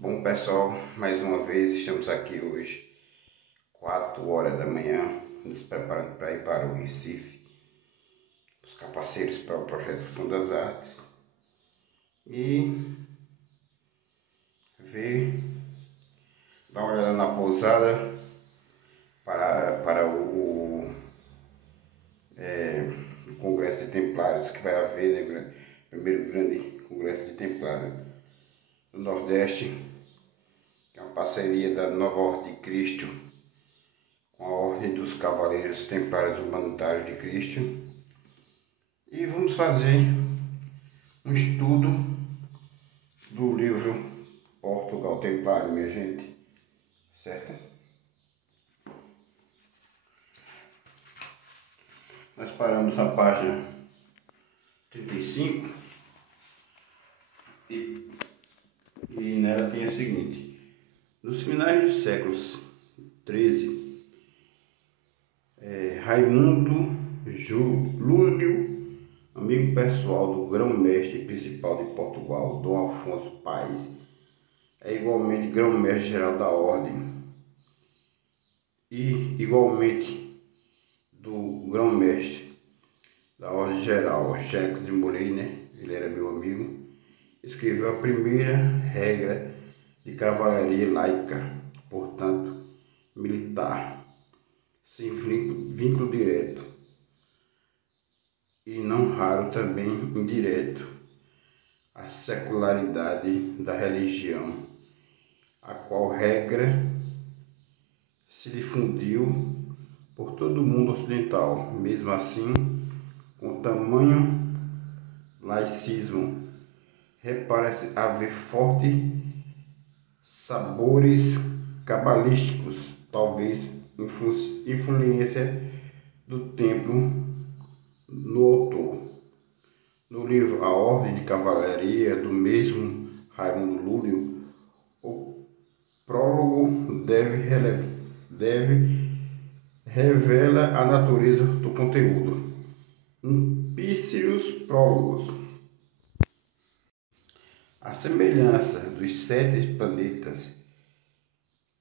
Bom pessoal, mais uma vez estamos aqui hoje, 4 horas da manhã, nos preparando para ir para o Recife, buscar parceiros para o projeto Fundo das Artes e dar uma olhada na pousada para o Congresso de Templários que vai haver, né, o primeiro grande Congresso de Templários do Nordeste, que é uma parceria da Nova Ordem de Cristo com a Ordem dos Cavaleiros Templários Humanitários de Cristo, e vamos fazer um estudo do livro Portugal Templário, minha gente, certo? Nós paramos na página 35 e nela tem o seguinte: nos finais dos séculos XIII, Raimundo Lúlio, amigo pessoal do grão-mestre principal de Portugal, Dom Afonso Paz, é igualmente grão-mestre geral da ordem e igualmente do grão-mestre da ordem geral, Jacques de Molay, ele era meu amigo, escreveu a primeira regra de cavalaria laica, portanto militar, sem vínculo direto e não raro também indireto, a secularidade da religião, a qual regra se difundiu por todo o mundo ocidental. Mesmo assim, com tamanho laicismo, repara-se haver fortes sabores cabalísticos, talvez influência do templo no autor. No livro A Ordem de Cavalaria, do mesmo Raimundo Lúlio, o prólogo revela a natureza do conteúdo. Pícios prólogos. A semelhança dos 7 planetas,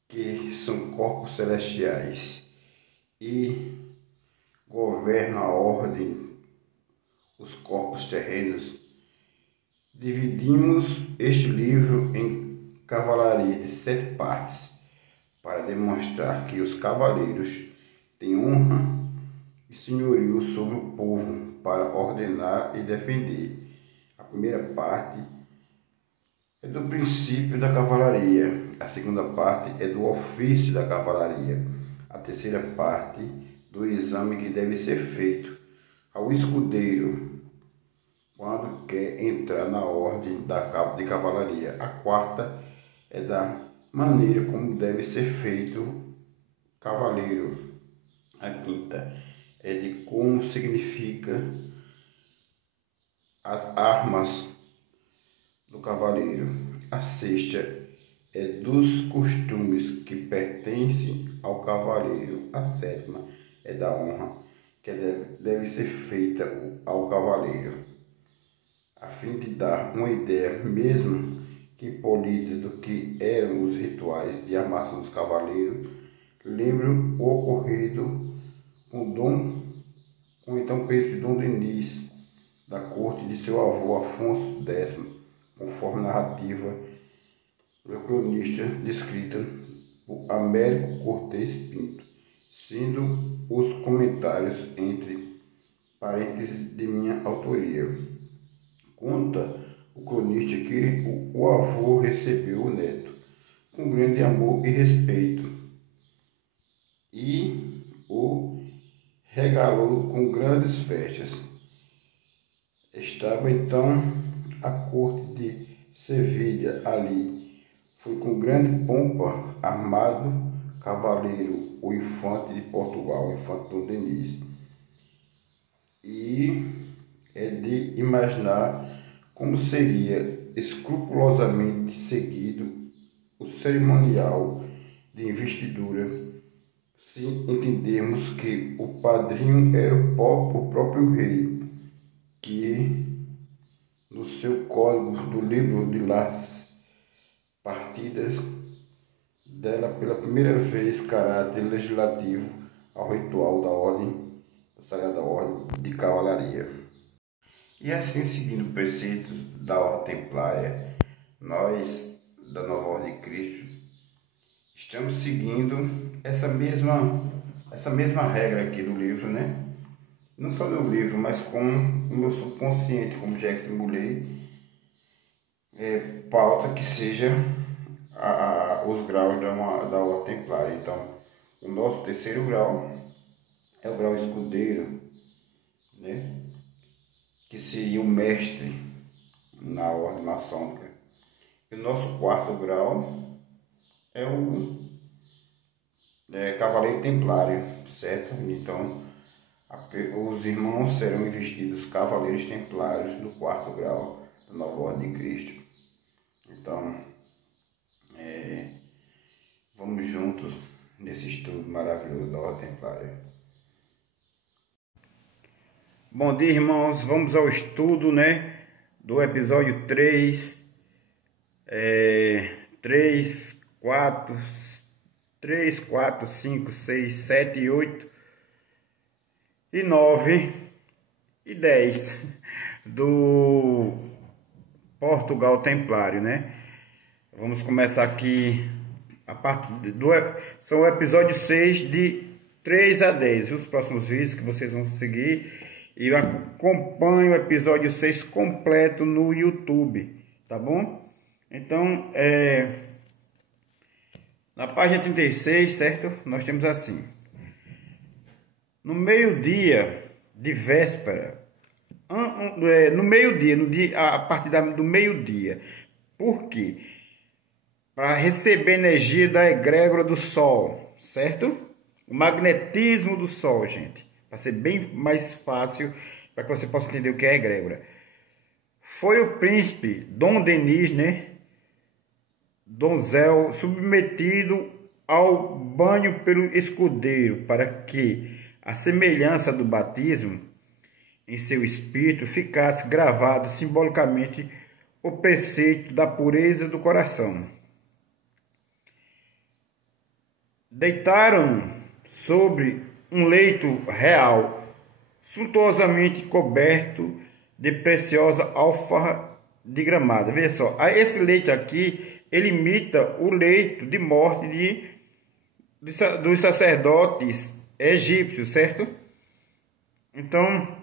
que são corpos celestiais e governam a ordem, os corpos terrenos, dividimos este livro em cavalaria de 7 partes, para demonstrar que os cavaleiros têm honra e senhorio sobre o povo para ordenar e defender. A primeira parte é do princípio da cavalaria, a segunda parte é do ofício da cavalaria, a terceira parte do exame que deve ser feito ao escudeiro quando quer entrar na ordem de cavalaria. A quarta é da maneira como deve ser feito cavaleiro. A quinta é de como significa as armas do cavaleiro. A sexta é dos costumes que pertencem ao cavaleiro. A sétima é da honra que deve ser feita ao cavaleiro, a fim de dar uma ideia, mesmo que polida, do que eram os rituais de armação dos cavaleiros. Lembro o ocorrido com o então príncipe Dom Denis, da corte de seu avô Afonso X, conforme narrativa do cronista descrita por Américo Cortês Pinto, sendo os comentários entre parênteses de minha autoria. Conta o cronista que o avô recebeu o neto com grande amor e respeito e o regalou com grandes festas. Estava então a corte de Sevilha ali. Foi com grande pompa armado cavaleiro o infante de Portugal, o infante Dom Denis. E é de imaginar como seria escrupulosamente seguido o cerimonial de investidura, se entendermos que o padrinho era o próprio rei, que no seu código do livro de las partidas dela pela primeira vez caráter legislativo ao ritual da Sagrada Ordem de Cavalaria. E assim, seguindo preceitos da Ordem Templária, nós, da Nova Ordem de Cristo, estamos seguindo essa mesma regra aqui do livro, né? Não só do livro, mas com o meu subconsciente, como já simulei, pauta que seja os graus da Ordem Templária. Então, o nosso terceiro grau é o grau escudeiro, né? Que seria o mestre na ordem maçônica. E o nosso quarto grau é o cavaleiro templário, certo? Então, os irmãos serão investidos cavaleiros templários no quarto grau da Nova Ordem de Cristo. Então, vamos juntos nesse estudo maravilhoso da Ordem Templária. Bom dia, irmãos. Vamos ao estudo, né, do episódio 3, 3, 4, 5, 6, 7, 8 e 9 e 10 do Portugal Templário, né? Vamos começar aqui a parte são o episódio 6 de 3 a 10. Os próximos vídeos que vocês vão seguir, e acompanhe o episódio 6 completo no YouTube, tá bom? Então, na página 36, certo? Nós temos assim: no meio-dia de véspera, no meio-dia, a partir do meio-dia. Por quê? Para receber energia da egrégora do Sol, certo? O magnetismo do Sol, gente. Para ser bem mais fácil, para que você possa entender o que é a egrégora. Foi o príncipe Dom Denis, né? Donzel, submetido ao banho pelo escudeiro, para que a semelhança do batismo em seu espírito ficasse gravado simbolicamente o preceito da pureza do coração. Deitaram sobre um leito real, suntuosamente coberto de preciosa alfarra de gramada. Veja só, esse leito aqui, ele imita o leito de morte dos sacerdotes egípcios, certo? Então,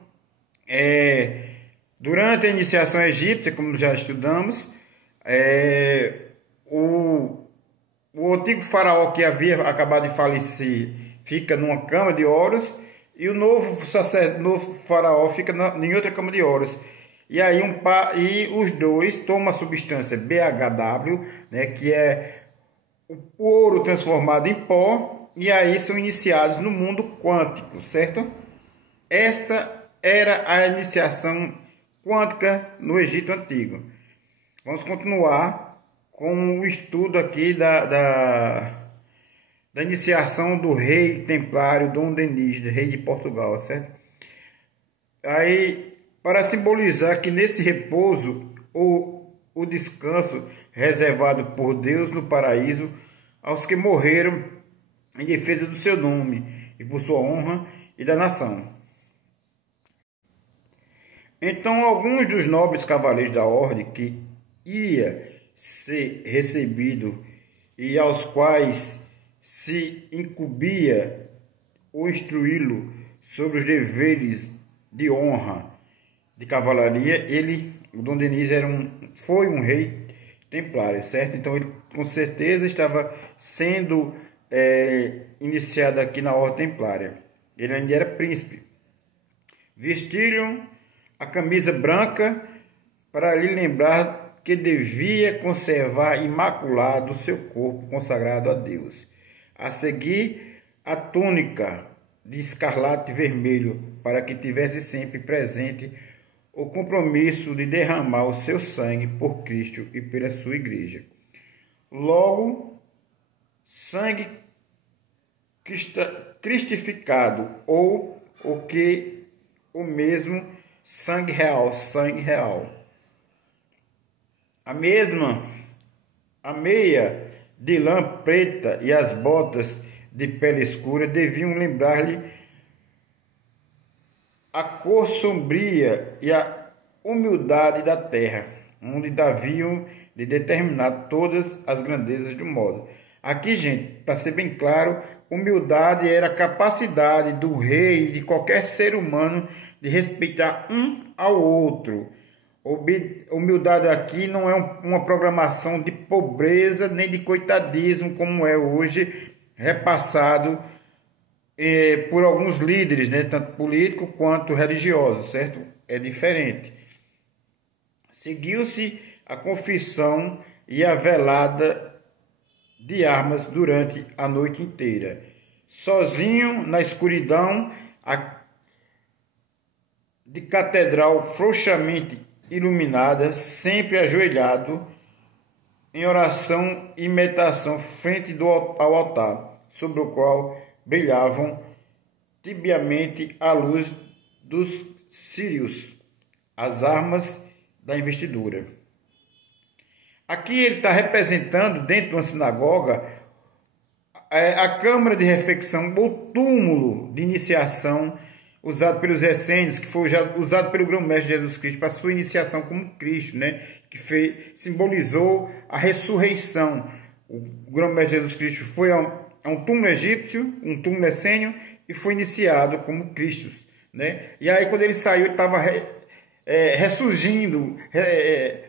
durante a iniciação egípcia, como já estudamos, o antigo faraó que havia acabado de falecer fica numa cama de ouros, e o novo faraó fica em outra cama de ouros. E aí os dois tomam a substância BHW, né, que é o ouro transformado em pó, e aí são iniciados no mundo quântico, certo? Essa era a iniciação quântica no Egito Antigo. Vamos continuar com o estudo aqui da iniciação do rei templário Dom Denis, rei de Portugal, certo? Aí, para simbolizar que nesse repouso, o descanso reservado por Deus no paraíso aos que morreram em defesa do seu nome e por sua honra e da nação. Então, alguns dos nobres cavaleiros da ordem que ia ser recebido e aos quais se incumbia o instruí-lo sobre os deveres de honra de cavalaria, o Dom Denis foi um rei templário, certo? Então ele com certeza estava sendo iniciado aqui na ordem templária. Ele ainda era príncipe. Vestiram a camisa branca para lhe lembrar que devia conservar imaculado o seu corpo consagrado a Deus. A seguir, a túnica de escarlate vermelho, para que tivesse sempre presente o compromisso de derramar o seu sangue por Cristo e pela sua igreja. Logo, sangue cristificado, ou o mesmo sangue real. A mesma A meia de lã preta e as botas de pele escura deviam lembrar-lhe a cor sombria e a humildade da terra, onde haviam de determinar todas as grandezas do modo. Aqui, gente, para ser bem claro, humildade era a capacidade do rei, de qualquer ser humano, de respeitar um ao outro. Humildade aqui não é uma programação de pobreza nem de coitadismo, como é hoje repassado por alguns líderes, né, tanto político quanto religioso, certo? É diferente. Seguiu-se a confissão e a velada de armas durante a noite inteira. Sozinho, na escuridão de catedral frouxamente iluminada, sempre ajoelhado em oração e meditação frente ao altar, sobre o qual brilhavam tibiamente a luz dos círios, as armas da investidura. Aqui ele está representando, dentro de uma sinagoga, a câmara de refeição, o túmulo de iniciação usado pelos essênios, que foi usado pelo grão-mestre Jesus Cristo para sua iniciação como Cristo, né? Que simbolizou a ressurreição. O grão-mestre Jesus Cristo foi a um túmulo egípcio, um túmulo essênio, e foi iniciado como Cristo, né? E aí, quando ele saiu, ele estava ressurgindo,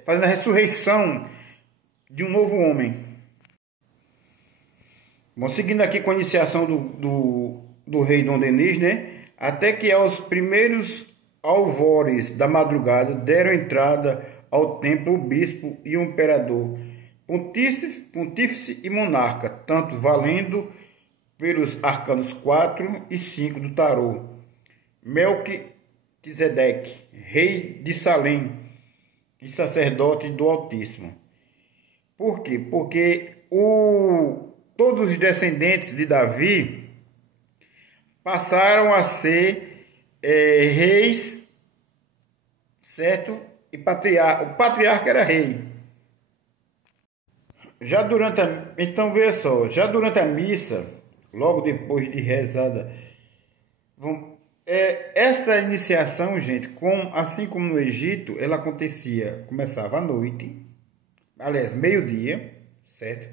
fazendo a ressurreição de um novo homem. Bom, seguindo aqui com a iniciação do rei Dom Denis, né? Até que aos primeiros alvores da madrugada deram entrada ao templo o bispo e o imperador, pontífice e monarca, tanto valendo pelos arcanos 4 e 5 do tarô. Melquisedeque, rei de Salém e sacerdote do Altíssimo. Por quê? Porque todos os descendentes de Davi passaram a ser reis, certo? E o patriarca era rei. Então veja só, já durante a missa, logo depois de rezada, essa iniciação, gente, assim como no Egito, ela começava à noite, aliás, meio-dia, certo?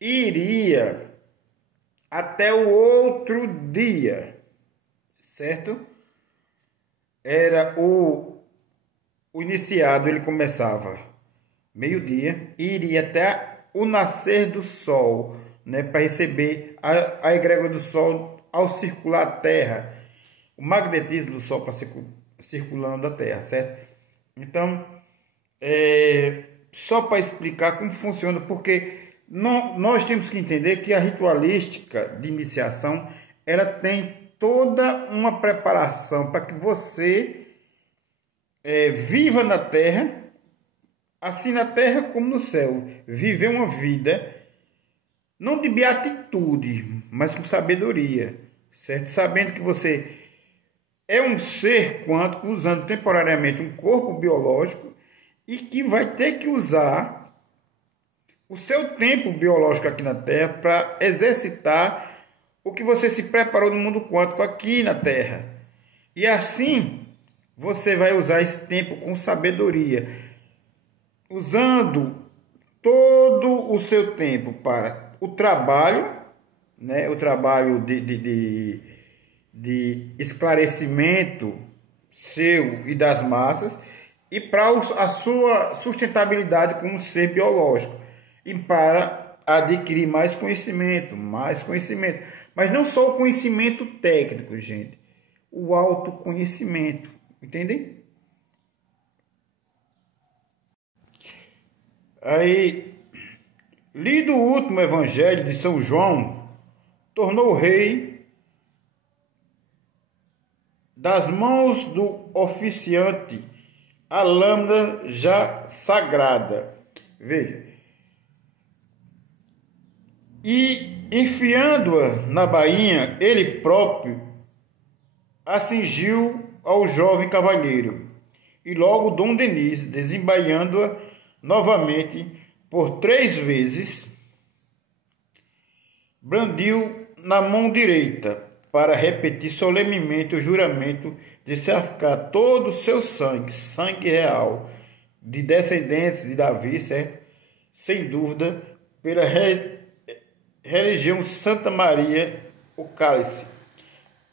E iria até o outro dia, certo? Era o iniciado, ele começava meio-dia e iria até o nascer do sol, né, para receber a egrégora do sol ao circular a Terra, o magnetismo do sol para circulando a Terra, certo? Então, só para explicar como funciona, porque nós temos que entender que a ritualística de iniciação, ela tem toda uma preparação para que você viva na Terra, assim na Terra como no céu, viver uma vida não de beatitude, mas com sabedoria, certo? Sabendo que você é um ser quântico usando temporariamente um corpo biológico e que vai ter que usar o seu tempo biológico aqui na Terra para exercitar o que você se preparou no mundo quântico aqui na Terra. E assim, você vai usar esse tempo com sabedoria, usando todo o seu tempo para o trabalho, né? O trabalho de esclarecimento seu e das massas, e para a sua sustentabilidade como ser biológico, e para adquirir mais conhecimento, mas não só o conhecimento técnico, gente, o autoconhecimento, entendem? Aí, lido o último evangelho de São João, tornou rei das mãos do oficiante a lâmina já sagrada. Veja. E, enfiando-a na bainha, ele próprio a cingiu ao jovem cavalheiro. E logo Dom Denis, desembaiando-a novamente, por 3 vezes, brandiu na mão direita para repetir solenemente o juramento de sacrificar todo o seu sangue, sangue real, de descendentes de Davi, certo? Sem dúvida, pela religião Santa Maria, o cálice,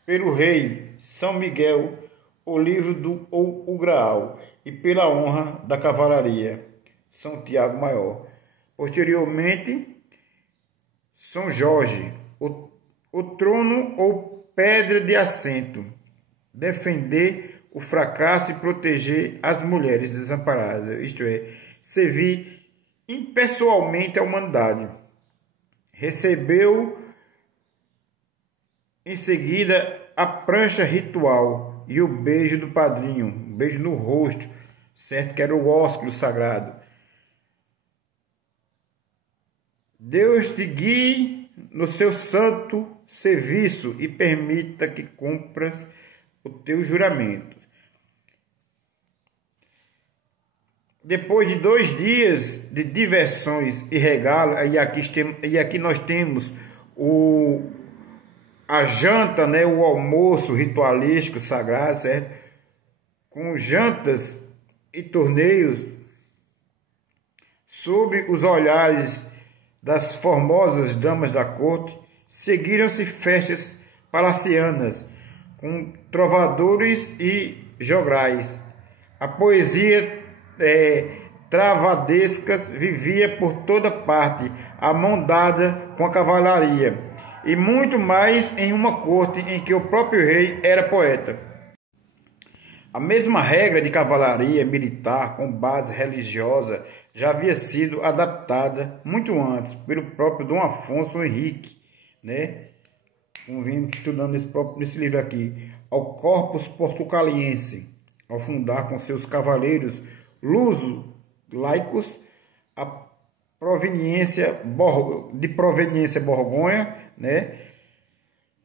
pelo rei São Miguel, o livro ou o Graal, e pela honra da cavalaria, São Tiago Maior. Posteriormente, São Jorge, o trono ou pedra de assento, defender o fracasso e proteger as mulheres desamparadas, isto é, servir impessoalmente a humanidade. Recebeu em seguida a prancha ritual e o beijo do padrinho, um beijo no rosto, certo? Que era o ósculo sagrado. Deus te guie no seu santo serviço e permita que cumpras o teu juramento. Depois de 2 dias de diversões e regalo, e aqui nós temos a janta, né, o almoço ritualístico sagrado, certo? Com jantas e torneios, sob os olhares das formosas damas da corte, seguiram-se festas palacianas, com trovadores e jograis. A poesia travadescas vivia por toda parte, a mão dada com a cavalaria, e muito mais em uma corte em que o próprio rei era poeta. A mesma regra de cavalaria militar com base religiosa já havia sido adaptada muito antes pelo próprio Dom Afonso Henrique, né? Como vimos estudando nesse livro aqui, ao Corpus Portucaliense, ao fundar com seus cavaleiros luso-laicos a proveniência borgonha, né?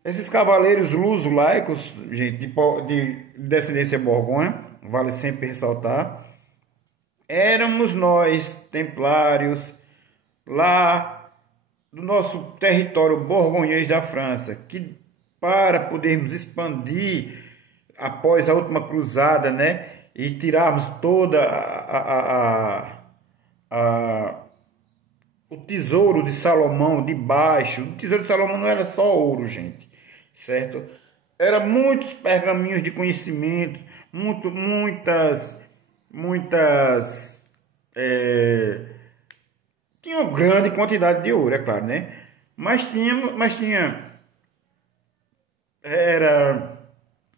Esses cavaleiros luso-laicos, gente, de descendência borgonha, vale sempre ressaltar, éramos nós, templários, lá do nosso território borgonhês da França, que para podermos expandir após a última cruzada, né, e tirarmos toda o tesouro de Salomão de baixo. O tesouro de Salomão não era só ouro, gente, certo? Era muitos pergaminhos de conhecimento, tinha uma grande quantidade de ouro, é claro, né? Mas tinha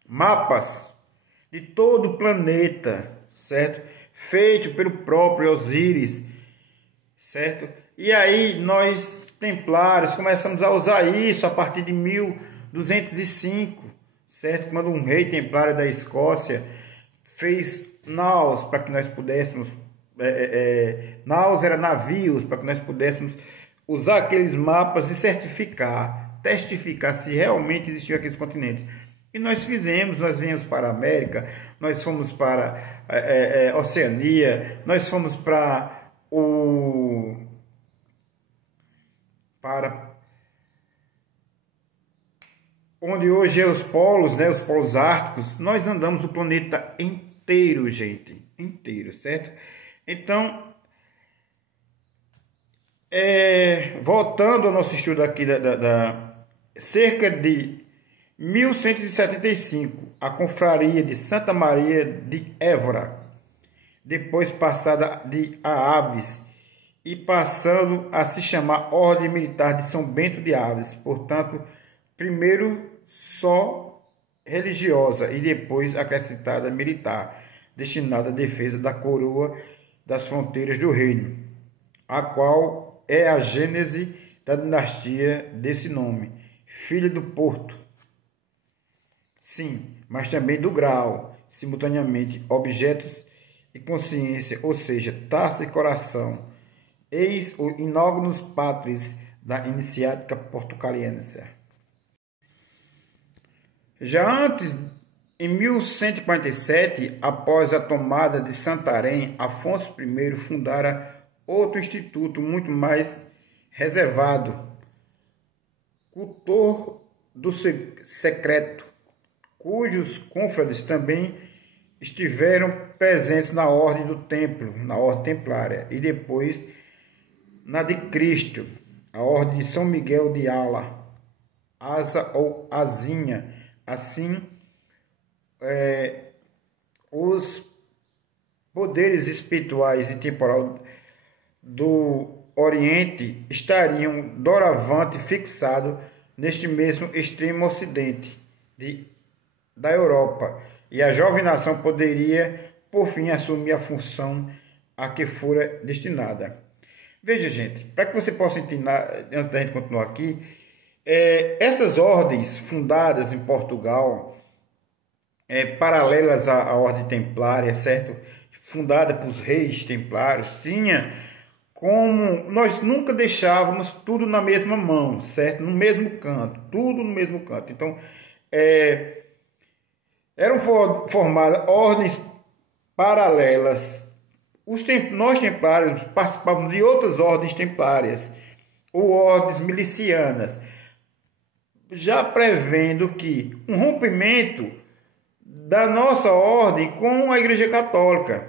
mapas de todo o planeta, certo? Feito pelo próprio Osíris, certo? E aí nós, templários, começamos a usar isso a partir de 1205, certo? Quando um rei templário da Escócia fez naus para que nós pudéssemos, naus era navios, para que nós pudéssemos usar aqueles mapas e testificar se realmente existiam aqueles continentes. E nós viemos para a América, nós fomos para a Oceania, nós fomos para onde hoje é os polos, né, os polos árticos. Nós andamos o planeta inteiro, gente, inteiro, certo? Então, voltando ao nosso estudo aqui cerca de 1175, a confraria de Santa Maria de Évora, depois passada a Aves, e passando a se chamar Ordem Militar de São Bento de Aves, portanto, primeiro só religiosa e depois acrescentada militar, destinada à defesa da coroa das fronteiras do reino, a qual é a gênese da dinastia desse nome, filha do Porto. Sim, mas também do Graal, simultaneamente objetos e consciência, ou seja, taça e coração. Eis o inógnus patris da iniciática portucaliense. Já antes, em 1147, após a tomada de Santarém, Afonso I fundara outro instituto muito mais reservado, cultor do secreto, cujos cônfrades também estiveram presentes na ordem do templo, na ordem templária, e depois na de Cristo, a ordem de São Miguel de Ala, Asa ou Azinha. Assim, os poderes espirituais e temporal do Oriente estariam doravante fixados neste mesmo extremo ocidente da Europa, e a jovem nação poderia, por fim, assumir a função a que fora destinada. Veja, gente, para que você possa entender, antes da gente continuar aqui, essas ordens fundadas em Portugal, paralelas à ordem templária, certo? Fundada pelos reis templários, tinha como nós nunca deixávamos tudo na mesma mão, certo? No mesmo canto, tudo no mesmo canto. Então, eram formadas ordens paralelas. Nós templários participávamos de outras ordens templárias, ou ordens milicianas, já prevendo que um rompimento da nossa ordem com a Igreja Católica.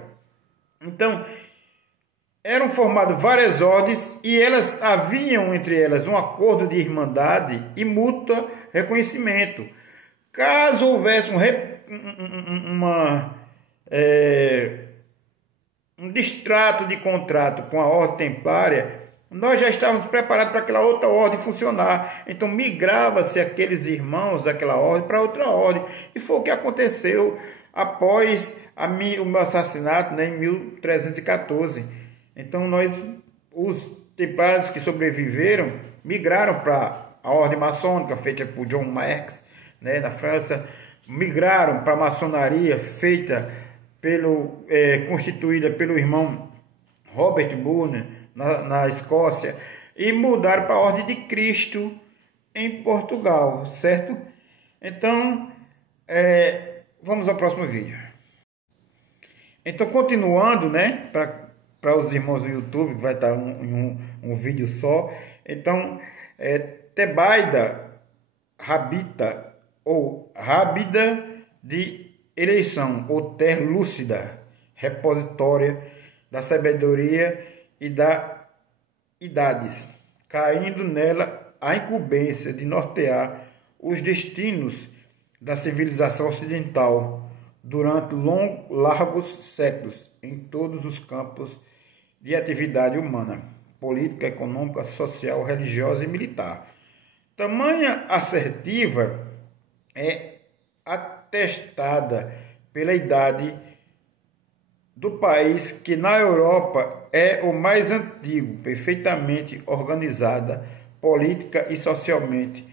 Então, eram formadas várias ordens e elas haviam entre elas um acordo de irmandade e mútuo reconhecimento. Caso houvesse um distrato de contrato com a ordem templária, nós já estávamos preparados para aquela outra ordem funcionar. Então migrava-se aqueles irmãos daquela ordem para outra ordem. E foi o que aconteceu após o meu assassinato, né, em 1314. Então os templários que sobreviveram migraram para a ordem maçônica feita por John Marx, né, na França, migraram para a maçonaria feita constituída pelo irmão Robert Burne na Escócia, e mudaram para a ordem de Cristo em Portugal, certo? Então, vamos ao próximo vídeo. Então, continuando, né, para os irmãos do YouTube, que vai estar um vídeo só. Então, Tebaida Rabita, ou Rábida de eleição, ou terra lúcida, repositória da sabedoria e da idades, caindo nela a incumbência de nortear os destinos da civilização ocidental durante largos séculos em todos os campos de atividade humana, política, econômica, social, religiosa e militar. Tamanha assertiva é atestada pela idade do país, que na Europa é o mais antigo, perfeitamente organizada política e socialmente,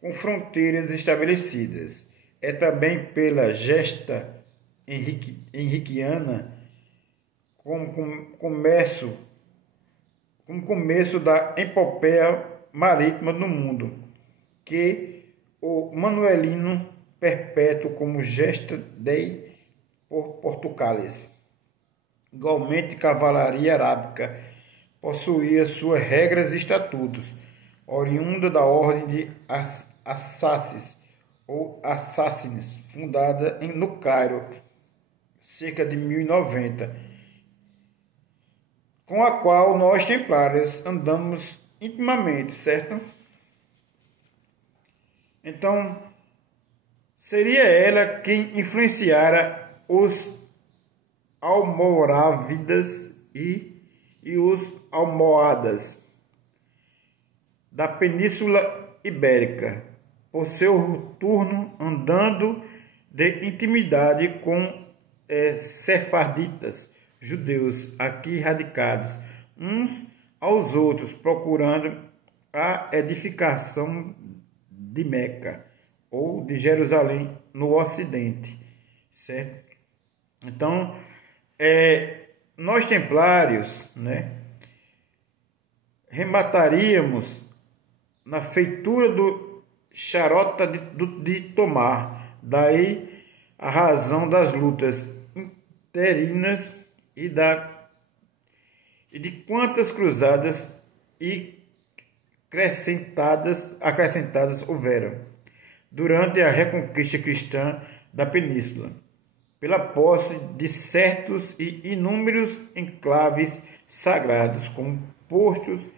com fronteiras estabelecidas. É também pela gesta henriquiana como começo da epopeia marítima no mundo, que o manuelino perpétuo como gesta dei por Portucales. Igualmente, cavalaria arábica possuía suas regras e estatutos, oriunda da ordem de Assacis ou Assassines, fundada no Cairo, cerca de 1090, com a qual nós templários andamos intimamente, certo? Então, seria ela quem influenciara os almorávidas e os almohadas da Península Ibérica, por seu turno andando de intimidade com sefarditas, judeus aqui radicados, uns aos outros, procurando a edificação de Meca ou de Jerusalém no Ocidente, certo? Então, nós templários, né, remataríamos na feitura do Charota de Tomar, daí a razão das lutas interinas e da e de quantas cruzadas e acrescentadas houveram durante a reconquista cristã da península, pela posse de certos e inúmeros enclaves sagrados como postos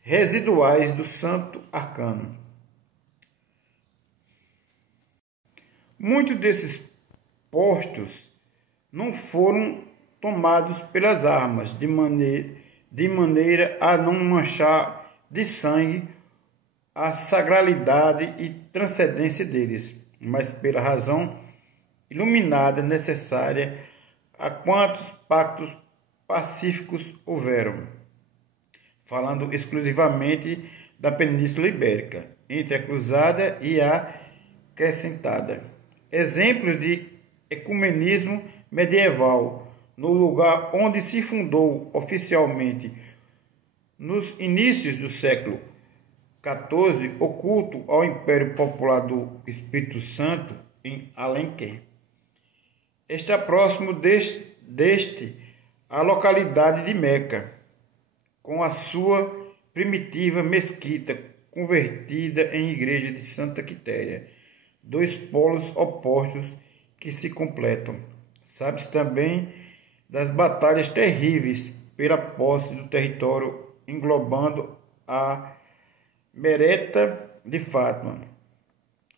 residuais do Santo Arcano. Muitos desses postos não foram tomados pelas armas, de maneira a não manchar de sangue a sacralidade e transcendência deles, mas pela razão iluminada necessária a quantos pactos pacíficos houveram, falando exclusivamente da Península Ibérica, entre a cruzada e a acrescentada. Exemplos de ecumenismo medieval no lugar onde se fundou oficialmente nos inícios do século XIV, oculto ao Império Popular do Espírito Santo em Alenquer. Está próximo deste a localidade de Meca, com a sua primitiva mesquita convertida em igreja de Santa Quitéria, dois polos opostos que se completam. Sabe-se também das batalhas terríveis pela posse do território englobando a Mereta de Fátima,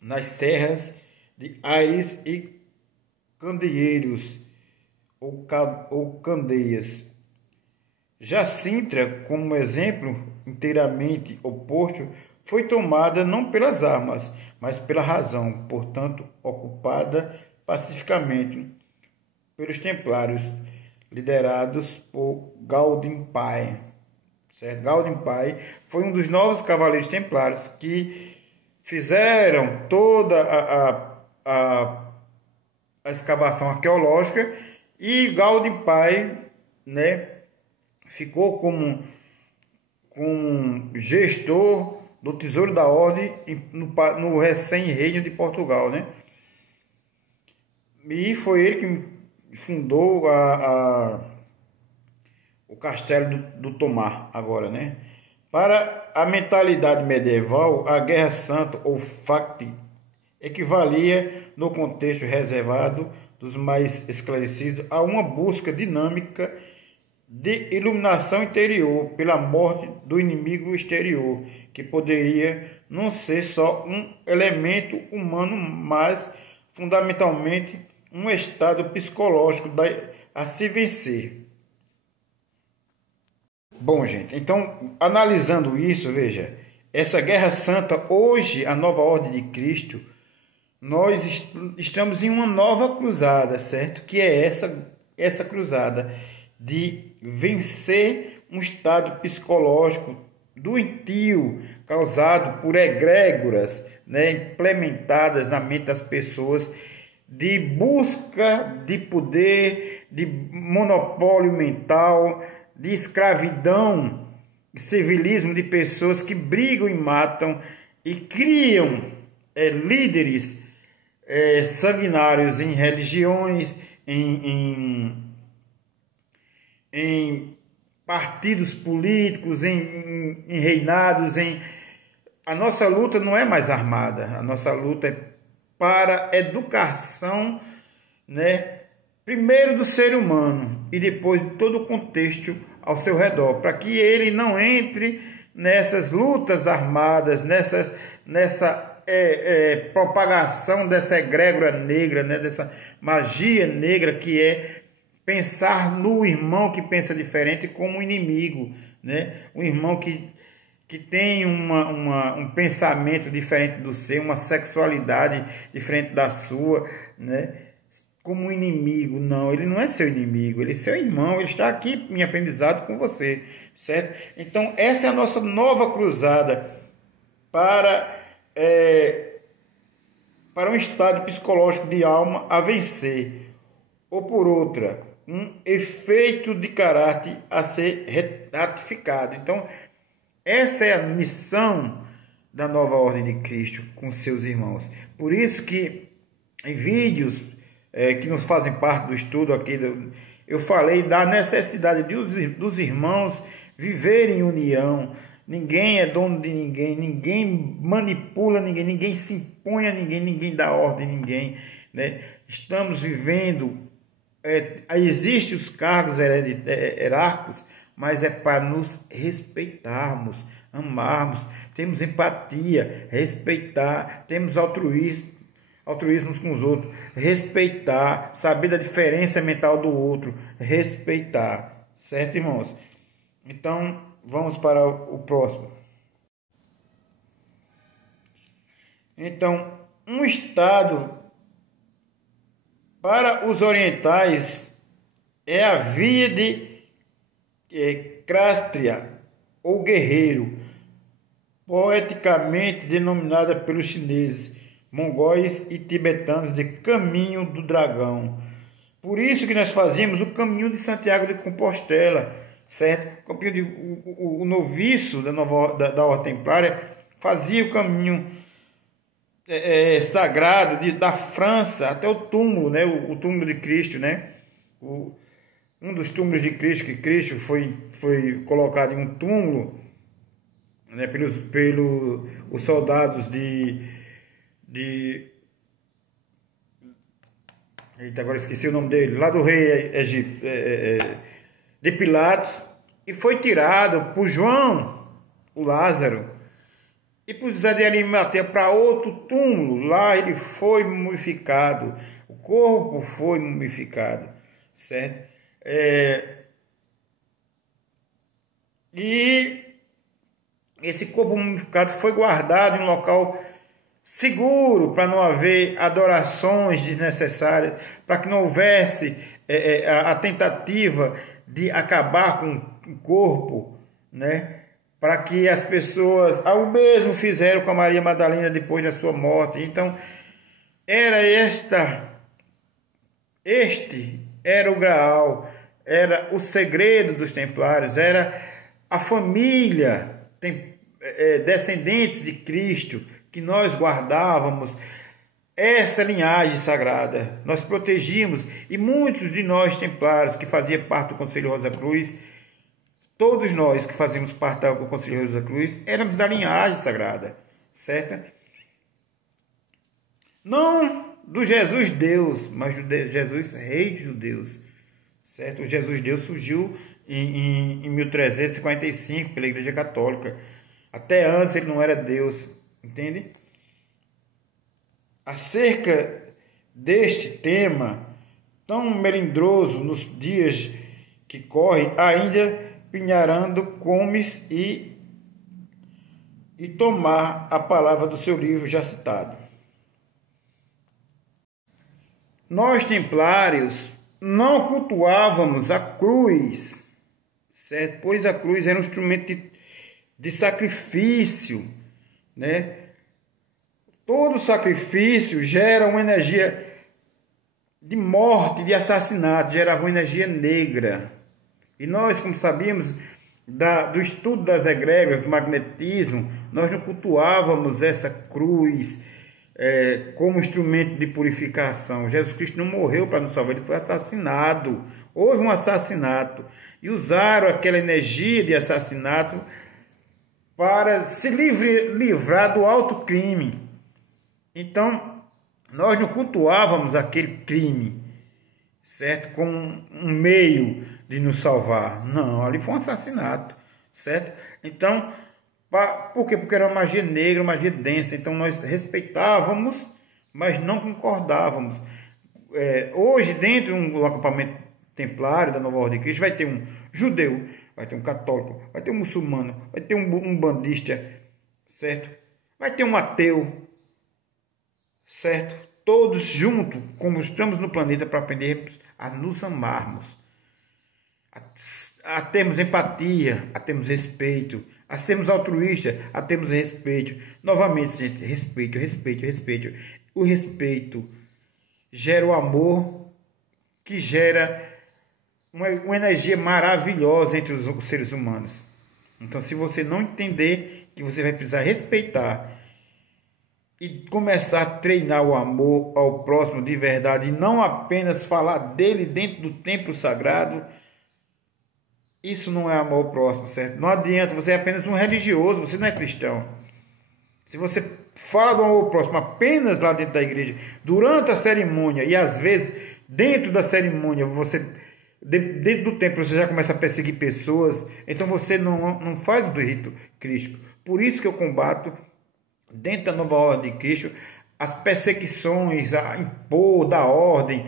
nas serras de Aires e Candeeiros ou Candeias. Já Sintra, como exemplo inteiramente oposto, foi tomada não pelas armas, mas pela razão, portanto, ocupada pacificamente pelos templários, liderados por Gaudin Pai. Certo? Gaudin Pai foi um dos novos cavaleiros templários que fizeram toda a escavação arqueológica, e Gaudin Pai, né, ficou como gestor do Tesouro da Ordem no recém-reino de Portugal, né? E foi ele que fundou o castelo do Tomar agora, né? Para a mentalidade medieval, a Guerra Santa ou Facti equivalia, no contexto reservado dos mais esclarecidos, a uma busca dinâmica de iluminação interior pela morte do inimigo exterior, que poderia não ser só um elemento humano, mas fundamentalmente um estado psicológico a se vencer. Bom, gente, então, analisando isso, veja, essa Guerra Santa, hoje, a nova ordem de Cristo, nós estamos em uma nova cruzada, certo? Que é essa cruzada de vencer um estado psicológico doentio causado por egrégoras, né, implementadas na mente das pessoas, de busca de poder, de monopólio mental, de escravidão, de civilismo, de pessoas que brigam e matam e criam líderes sanguinários em religiões, em partidos políticos, em reinados. A nossa luta não é mais armada, a nossa luta é para a educação, né? Primeiro do ser humano e depois de todo o contexto ao seu redor, para que ele não entre nessas lutas armadas, nessa propagação dessa egrégora negra, né? Dessa magia negra que é pensar no irmão que pensa diferente como inimigo, né? Um irmão que tem um pensamento diferente do seu, uma sexualidade diferente da sua, né? Como um inimigo. Não, ele não é seu inimigo, ele é seu irmão, ele está aqui em aprendizado com você, certo? Então, essa é a nossa nova cruzada para um estado psicológico de alma a vencer, ou por outra, um efeito de caráter a ser ratificado. Então, essa é a missão da nova ordem de Cristo com seus irmãos. Por isso que em vídeos que nos fazem parte do estudo aqui, eu falei da necessidade dos irmãos viverem em união. Ninguém é dono de ninguém, ninguém manipula ninguém, ninguém se impõe a ninguém, ninguém dá ordem a ninguém, né? Estamos vivendo, existem os cargos hierárquicos, mas é para nos respeitarmos, amarmos, temos empatia, respeitar, temos altruísmo com os outros, respeitar, saber da diferença mental do outro, respeitar, certo, irmãos? Então, vamos para o próximo. Então, um estado para os orientais é a via de Kshatriya, ou guerreiro, poeticamente denominada pelos chineses, mongóis e tibetanos de caminho do dragão. Por isso que nós fazíamos o caminho de Santiago de Compostela, certo? O noviço da Ordem Templária fazia o caminho sagrado da França até o túmulo, né? O túmulo de Cristo, né? Um dos túmulos de Cristo, que Cristo foi colocado em um túmulo, né? pelos os soldados Eita, agora esqueci o nome dele, lá do rei de Pilatos, e foi tirado por João, o Lázaro, e por José de Arimateia para outro túmulo. Lá ele foi mumificado, o corpo foi mumificado, certo? E esse corpo mumificado foi guardado em um local seguro, para não haver adorações desnecessárias, para que não houvesse a tentativa de acabar com o corpo, né? Para que as pessoas, ao mesmo fizeram com a Maria Madalena depois da sua morte. Então, este era o Graal, era o segredo dos Templários, era a família descendentes de Cristo, que nós guardávamos essa linhagem sagrada, nós protegíamos, e muitos de nós templários que faziam parte do Conselho Rosa Cruz, todos nós que fazíamos parte do Conselho Rosa Cruz, éramos da linhagem sagrada, certo? Não do Jesus Deus, mas do Jesus Rei de Judeus, certo? O Jesus Deus surgiu em 1345 pela Igreja Católica. Até antes ele não era Deus, entende? Acerca deste tema tão melindroso nos dias que correm, ainda Pinharando Comes e tomar a palavra do seu livro já citado. Nós templários não cultuávamos a cruz, certo? Pois a cruz era um instrumento de sacrifício, né? Todo sacrifício gera uma energia de morte, de assassinato, gerava uma energia negra. E nós, como sabíamos do estudo das egrégoras, do magnetismo, nós não cultuávamos essa cruz como instrumento de purificação. Jesus Cristo não morreu para nos salvar, ele foi assassinado. Houve um assassinato. E usaram aquela energia de assassinato para se livrar do alto crime. Então, nós não cultuávamos aquele crime, certo? Como um meio de nos salvar. Não, ali foi um assassinato, certo? Então, por quê? Porque era uma magia negra, uma magia densa. Então, nós respeitávamos, mas não concordávamos. Hoje, dentro do acampamento templário da Nova Ordem de Cristo, vai ter um judeu, vai ter um católico, vai ter um muçulmano, vai ter um bandista, certo? Vai ter um ateu, certo? Todos juntos, como estamos no planeta, para aprendermos a nos amarmos, a termos empatia, a termos respeito, a sermos altruístas, a termos respeito. Novamente, gente, respeito, respeito, respeito. O respeito gera o amor, que gera uma energia maravilhosa entre os seres humanos. Então, se você não entender que você vai precisar respeitar e começar a treinar o amor ao próximo de verdade e não apenas falar dele dentro do templo sagrado, isso não é amor ao próximo, certo? Não adianta, você é apenas um religioso, você não é cristão. Se você fala do amor ao próximo apenas lá dentro da igreja, durante a cerimônia, e às vezes dentro da cerimônia, dentro do templo você já começa a perseguir pessoas, então você não faz o rito crístico. Por isso que eu combato, dentro da nova ordem de Cristo, as perseguições, a impor da ordem,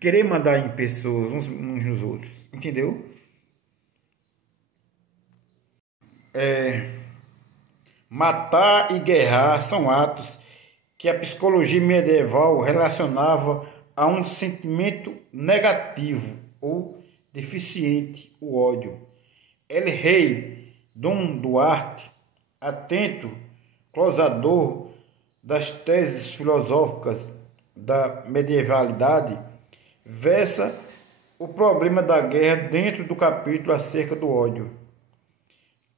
querer mandar em pessoas uns nos outros, entendeu? Matar e guerrar são atos que a psicologia medieval relacionava a um sentimento negativo ou deficiente, o ódio. El Rei Dom Duarte, atento closador das teses filosóficas da medievalidade, versa o problema da guerra dentro do capítulo acerca do ódio,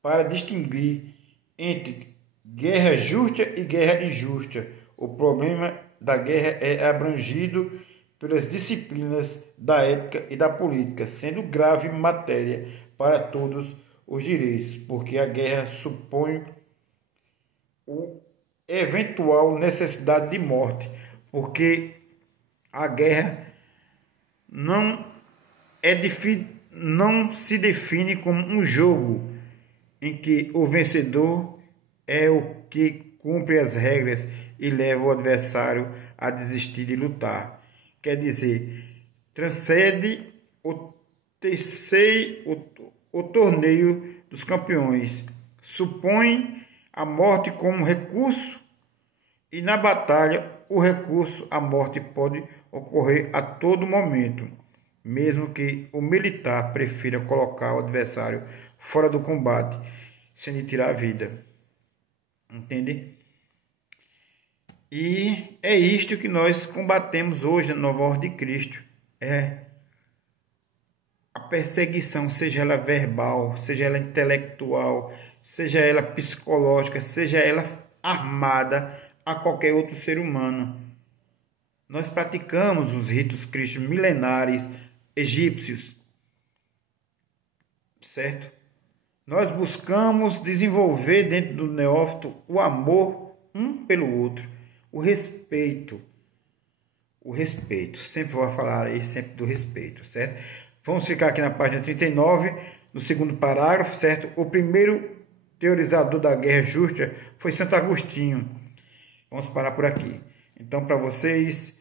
para distinguir entre guerra justa e guerra injusta. O problema da guerra é abrangido pelas disciplinas da ética e da política, sendo grave matéria para todos os direitos, porque a guerra supõe o eventual necessidade de morte, porque a guerra não se define como um jogo em que o vencedor é o que cumpre as regras e leva o adversário a desistir de lutar. Quer dizer, transcende o torneio dos campeões, supõe a morte como recurso, e na batalha o recurso à morte pode ocorrer a todo momento, mesmo que o militar prefira colocar o adversário fora do combate, sem lhe tirar a vida. Entende? E é isto que nós combatemos hoje na nova ordem de Cristo. É a perseguição, seja ela verbal, seja ela intelectual, seja ela psicológica, seja ela armada a qualquer outro ser humano. Nós praticamos os ritos crísticos milenares egípcios, certo? Nós buscamos desenvolver dentro do neófito o amor um pelo outro, o respeito. O respeito, sempre vou falar aí sempre do respeito, certo? Vamos ficar aqui na página 39, no segundo parágrafo, certo? O primeiro teorizador da guerra justa foi Santo Agostinho. Vamos parar por aqui. Então, para vocês,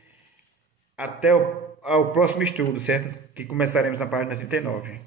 até ao próximo estudo, certo? Que começaremos na página 39.